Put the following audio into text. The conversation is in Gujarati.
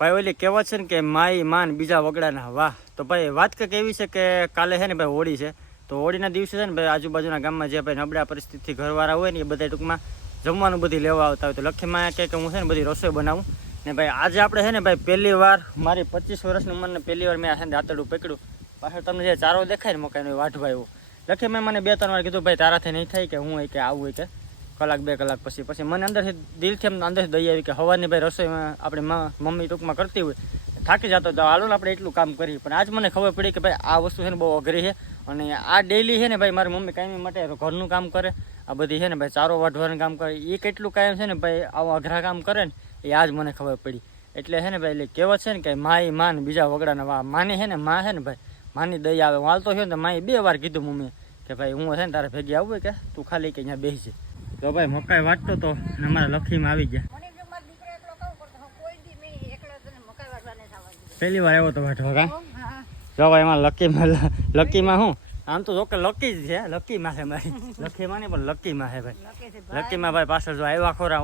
ભાઈ ઓલી કહેવત છે ને કે માઈ માન બીજા વગડાના વાહ. તો ભાઈ વાત કંઈક એવી છે કે કાલે છે ને ભાઈ હોળી છે. તો હોળીના દિવસે છે ને ભાઈ આજુબાજુના ગામમાં જે ભાઈ નબળા પરિસ્થિતિથી ઘરવાળા હોય ને એ બધા ટૂંકમાં જમવાનું બધી લેવા આવતા હોય. તો લખીમાં કહે કે હું છે ને બધી રસોઈ બનાવું ને ભાઈ આજે આપણે છે ને ભાઈ પહેલી વાર મારી 25 વર્ષની ઉંમરને પહેલી વાર મેં આ છે ને દાંતરડું પકડ્યું. પાછળ તમને જે ચારો દેખાય ને મકાઈનો વાઢવા એવું લખી મેં મને 2-3 વાર કીધું ભાઈ તારાથી નહીં થાય કે હું કે આવું કે કલાક 2 કલાક પછી મને અંદરથી દિલથી એમ અંદરથી દઈ આવી કે હવાની ભાઈ રસોઈમાં આપણી મમ્મી ટૂંકમાં કરતી હોય થાકી જતો તો હાલો ને આપણે એટલું કામ કરીએ. પણ આજ મને ખબર પડી કે ભાઈ આ વસ્તુ છે ને બહુ અઘરી છે અને આ ડેલી છે ને ભાઈ મારી મમ્મી કાયમી માટે ઘરનું કામ કરે, આ બધી છે ને ભાઈ ચારો વાઢવાનું કામ કરે, એ કેટલું કાયમ છે ને ભાઈ આવા અઘરા કામ કરે ને એ આજ મને ખબર પડી. એટલે છે ને ભાઈ એટલે કહેવત છે ને કે માઈ માન બીજા વગડાના વાહ. માની છે ને માં છે ને ભાઈ માની દઈ આવે. હું હાલતો થયો ને માએ 2 વાર કીધું મમ્મી કે ભાઈ હું છે ને તારે ભેગી આવું કે તું ખાલી કે અહીંયા બેસી જાય. તો ભાઈ મકાઈ વાટતો તો અમારા લખીમાં આવી ગયા. પહેલી વાર આવ્યો તો વાટવા કા જો ભાઈ એમાં લકીમાં હું આમ તો જોકે લકી જ છે, લકીમાં છે મારી લકીમાં નહીં પણ લકીમાં છે ભાઈ. લકીમાં ભાઈ પાછળ જો આવ્યા ખોરા